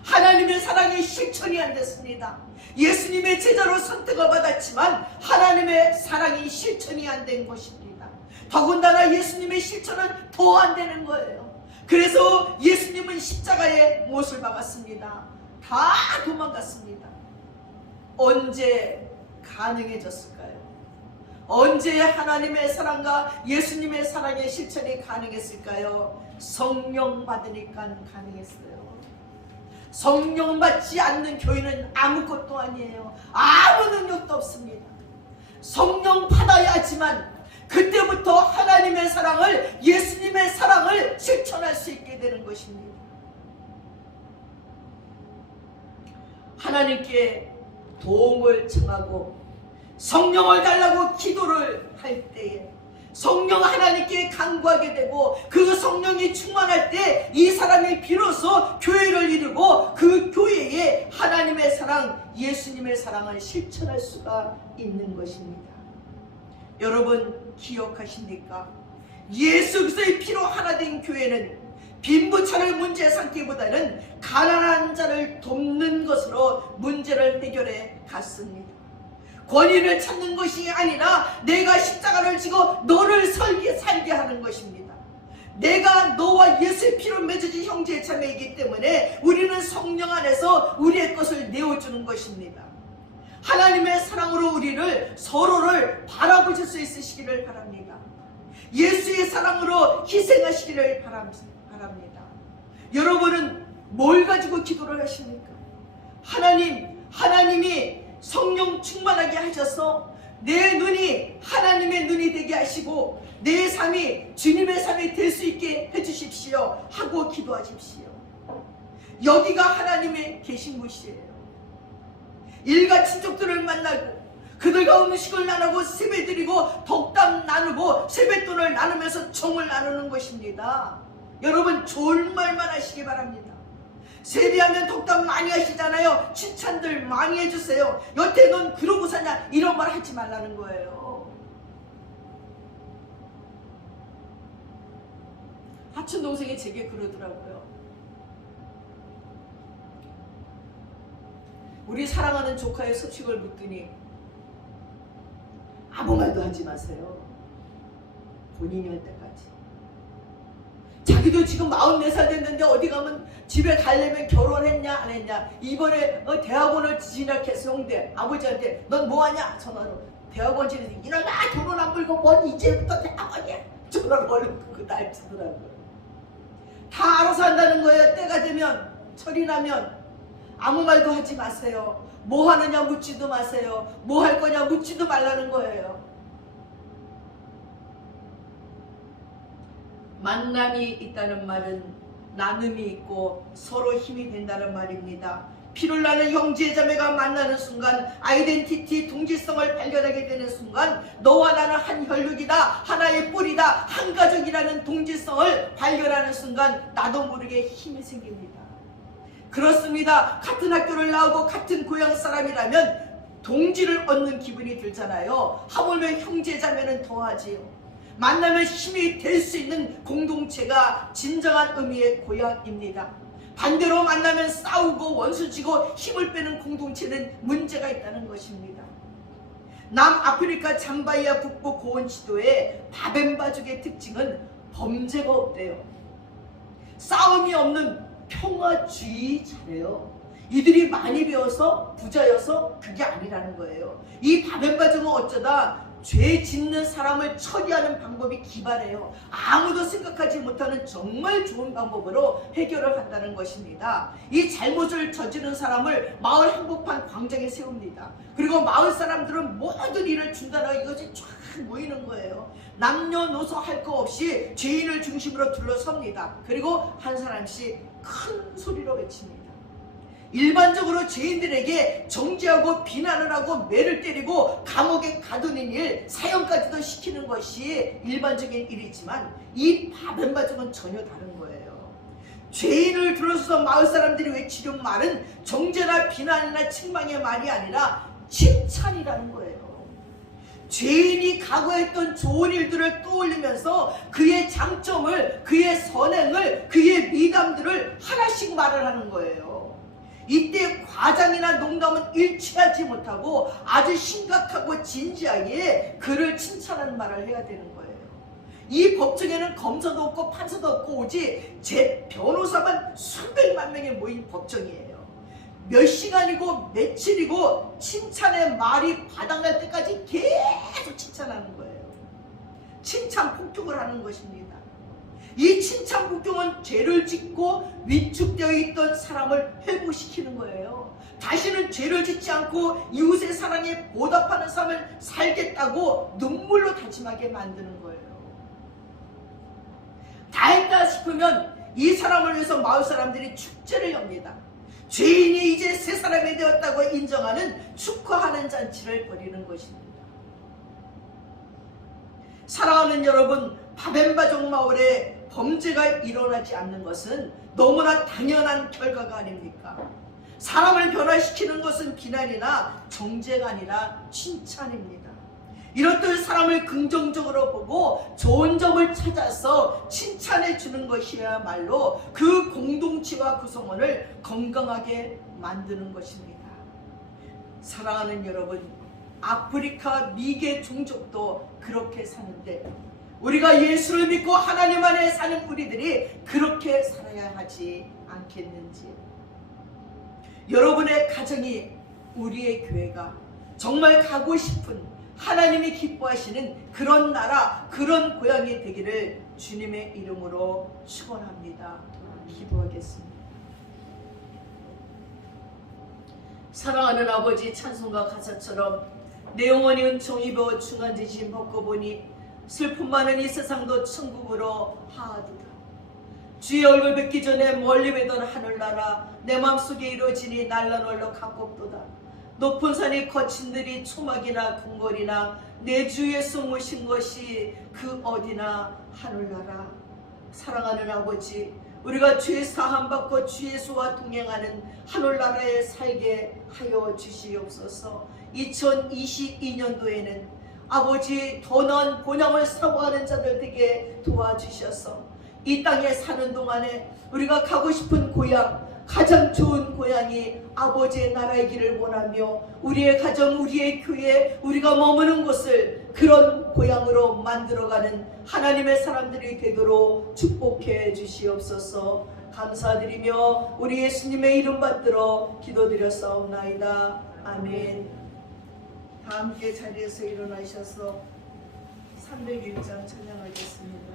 하나님의 사랑이 실천이 안 됐습니다. 예수님의 제자로 선택을 받았지만 하나님의 사랑이 실천이 안 된 것입니다. 더군다나 예수님의 실천은 더 안 되는 거예요. 그래서 예수님은 십자가에 못을 박았습니다. 다 도망갔습니다. 언제 가능해졌을까요? 언제 하나님의 사랑과 예수님의 사랑의 실천이 가능했을까요? 성령 받으니까 가능했어요. 성령 받지 않는 교회는 아무것도 아니에요. 아무 능력도 없습니다. 성령 받아야지만 그때부터 하나님의 사랑을, 예수님의 사랑을 실천할 수 있게 되는 것입니다. 하나님께 도움을 청하고 성령을 달라고 기도를 할 때에 성령 하나님께 간구하게 되고 그 성령이 충만할 때 이 사람이 비로소 교회를 이루고 그 교회에 하나님의 사랑, 예수님의 사랑을 실천할 수가 있는 것입니다. 여러분 기억하십니까? 예수 그리스도의 피로 하나 된 교회는 빈부차를 문제 삼기보다는 가난한 자를 돕는 것으로 문제를 해결해 갔습니다. 권위를 찾는 것이 아니라 내가 십자가를 지고 너를 살게 하는 것입니다. 내가 너와 예수의 피로 맺어진 형제 자매이기 때문에 우리는 성령 안에서 우리의 것을 내어주는 것입니다. 하나님의 사랑으로 우리를 서로를 바라보실 수 있으시기를 바랍니다. 예수의 사랑으로 희생하시기를 바랍니다. 여러분은 뭘 가지고 기도를 하십니까? 하나님이 성령 충만하게 하셔서 내 눈이 하나님의 눈이 되게 하시고 내 삶이 주님의 삶이 될 수 있게 해주십시오 하고 기도하십시오. 여기가 하나님의 계신 곳이에요. 일가 친족들을 만나고 그들과 음식을 나누고 세배드리고 덕담 나누고 세뱃돈을 나누면서 정을 나누는 것입니다. 여러분 좋은 말만 하시기 바랍니다. 세배하면 덕담 많이 하시잖아요. 칭찬들 많이 해주세요. 여태 넌 그러고 사냐 이런 말 하지 말라는 거예요. 사촌 동생이 제게 그러더라고요. 우리 사랑하는 조카의 소식을 묻더니 아무 말도 하지 마세요. 본인이 할 때까지. 자기도 지금 44살 됐는데 어디 가면 집에 가려면 결혼했냐 안 했냐. 이번에 대학원을 진학해서 홍대 아버지한테 넌 뭐하냐 전화로. 대학원 진학해서 일어나 결혼 안 불고 뭔 이제부터 대학원이야. 전화로 얼른 그 날 주더라고요. 다 알아서 한다는 거예요. 때가 되면 철이 나면. 아무 말도 하지 마세요. 뭐 하느냐 묻지도 마세요. 뭐 할 거냐 묻지도 말라는 거예요. 만남이 있다는 말은 나눔이 있고 서로 힘이 된다는 말입니다. 피를 나는 형제자매가 만나는 순간 아이덴티티 동질성을 발견하게 되는 순간 너와 나는 한 혈육이다, 하나의 뿌리다, 한 가족이라는 동질성을 발견하는 순간 나도 모르게 힘이 생깁니다. 그렇습니다. 같은 학교를 나오고 같은 고향 사람이라면 동지를 얻는 기분이 들잖아요. 하물며 형제자매는 더하지요. 만나면 힘이 될 수 있는 공동체가 진정한 의미의 고향입니다. 반대로 만나면 싸우고 원수지고 힘을 빼는 공동체는 문제가 있다는 것입니다. 남아프리카 잠바이아 북부 고원 지도의 바벤바족의 특징은 범죄가 없대요. 싸움이 없는 평화주의자래요. 이들이 많이 배워서 부자여서 그게 아니라는 거예요. 이 바벤바족은 어쩌다 죄 짓는 사람을 처리하는 방법이 기발해요. 아무도 생각하지 못하는 정말 좋은 방법으로 해결을 한다는 것입니다. 이 잘못을 저지른 사람을 마을 한복판 광장에 세웁니다. 그리고 마을 사람들은 모든 일을 중단하고 이것이 쫙 모이는 거예요. 남녀노소 할 거 없이 죄인을 중심으로 둘러섭니다. 그리고 한 사람씩 큰 소리로 외칩니다. 일반적으로 죄인들에게 정죄하고 비난을 하고 매를 때리고 감옥에 가두는 일, 사형까지도 시키는 것이 일반적인 일이지만 이 바벤바족은 전혀 다른 거예요. 죄인을 둘러서서 마을 사람들이 외치는 말은 정죄나 비난이나 책망의 말이 아니라 칭찬이라는 거예요. 죄인이 과거했던 좋은 일들을 떠올리면서 그의 장점을, 그의 선행을, 그의 미담들을 하나씩 말을 하는 거예요. 이때 과장이나 농담은 일치하지 못하고 아주 심각하고 진지하게 그를 칭찬하는 말을 해야 되는 거예요. 이 법정에는 검사도 없고 판사도 없고 오직 제 변호사만 수백만 명이 모인 법정이에요. 몇 시간이고 며칠이고 칭찬의 말이 바닥날 때까지 계속 칭찬하는 거예요. 칭찬 폭격을 하는 것입니다. 이 칭찬 폭격은 죄를 짓고 위축되어 있던 사람을 회복시키는 거예요. 다시는 죄를 짓지 않고 이웃의 사랑에 보답하는 삶을 살겠다고 눈물로 다짐하게 만드는 거예요. 다 했다 싶으면 이 사람을 위해서 마을 사람들이 축제를 엽니다. 죄인이 이제 새 사람이 되었다고 인정하는 축하하는 잔치를 벌이는 것입니다. 사랑하는 여러분, 바벤바족 마을에 범죄가 일어나지 않는 것은 너무나 당연한 결과가 아닙니까? 사람을 변화시키는 것은 비난이나 정죄가 아니라 칭찬입니다. 이렇듯 사람을 긍정적으로 보고 좋은 점을 찾아서 칭찬해 주는 것이야말로 그 공동체와 구성원을 건강하게 만드는 것입니다. 사랑하는 여러분, 아프리카 미개 종족도 그렇게 사는데 우리가 예수를 믿고 하나님 안에 사는 우리들이 그렇게 살아야 하지 않겠는지. 여러분의 가정이 우리의 교회가 정말 가고 싶은 하나님이 기뻐하시는 그런 나라, 그런 고향이 되기를 주님의 이름으로 축원합니다. 기도하겠습니다. 사랑하는 아버지, 찬송가 가사처럼 내 영혼이 은총 입어 중한지심 벗고보니 슬픔 많은 이 세상도 천국으로 하하도다. 주의 얼굴 뵙기 전에 멀리 뵈던 하늘나라 내 마음속에 이루어지니 날라널로 가깝도다. 높은 산이 거친 들이 초막이나 궁궐이나 내 주위에 숨으신 것이 그 어디나 하늘나라. 사랑하는 아버지, 우리가 죄 사함받고 주 예수와 동행하는 하늘나라에 살게 하여 주시옵소서. 2022년도에는 아버지 더 나은 본향을 사모하는 자들 되게 도와주셔서 이 땅에 사는 동안에 우리가 가고 싶은 고향, 가장 좋은 고향이 아버지의 나라이기를 원하며 우리의 가정, 우리의 교회, 우리가 머무는 곳을 그런 고향으로 만들어가는 하나님의 사람들이 되도록 축복해 주시옵소서. 감사드리며 우리 예수님의 이름 받들어 기도드렸사옵나이다. 아멘. 다 함께 자리에서 일어나셔서 301장 찬양하겠습니다.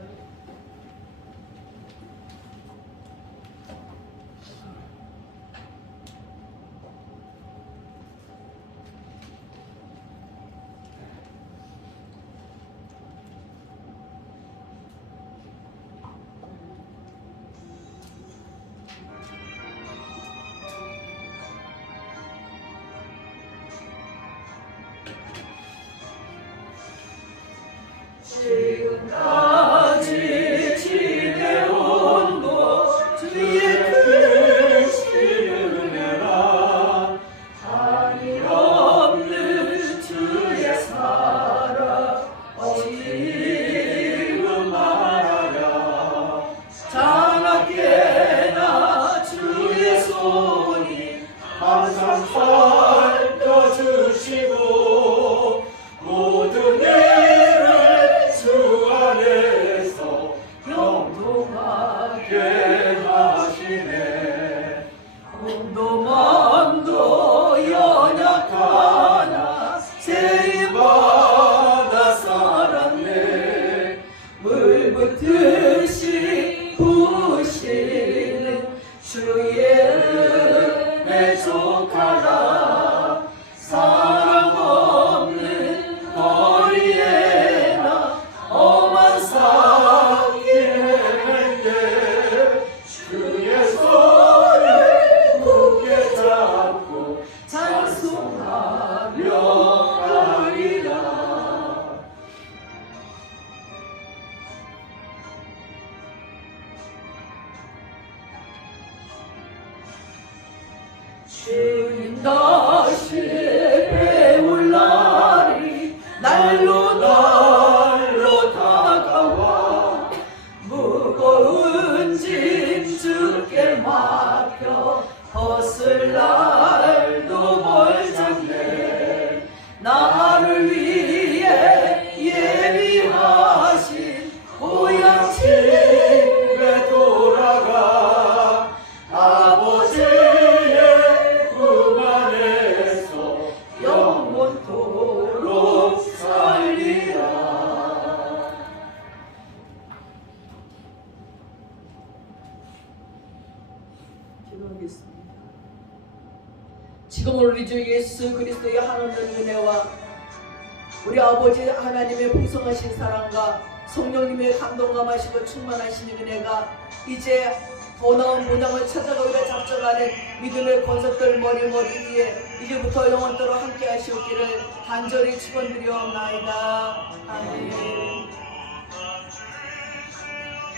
지금까지 지내온 것 주의 크신 은혜라 한이 없는 주의 사랑 지금 말하랴. 장하게나 주의 손이 항상 살펴주시고 모든 일을 주 안에서 영통하게 하시네. 몸도 마음도 연약하나 세임받아 살았네. 물 붓듯이 부으시는 주의 은혜 족하라. 사랑 없는 거리에 나 엄한 사기했는데 주의 손을 굳게 잡고 찬송하며 가리라. 주님 다시 배울 날이 날로 다가와 무거운 짐 주께 맡겨 벗을 날도 멀잖네. 나를 위해 예비하신 고향 집에 돌아가 아버지의 품 안에서 영원토록 살리라. 기도하겠습니다. 지금은 우리 주 예수 그리스도의 하나님의 은혜와 우리 아버지 하나님의 풍성하신 사랑과 성령님의 감동감하시고 충만하신 은혜가 이제 더 나은 본향을 찾아가기로 작정하는 믿음의 권속들 머리 위에 이제부터 영원토록 함께 하시옵기를 간절히 축원드리옵나이다. 아멘.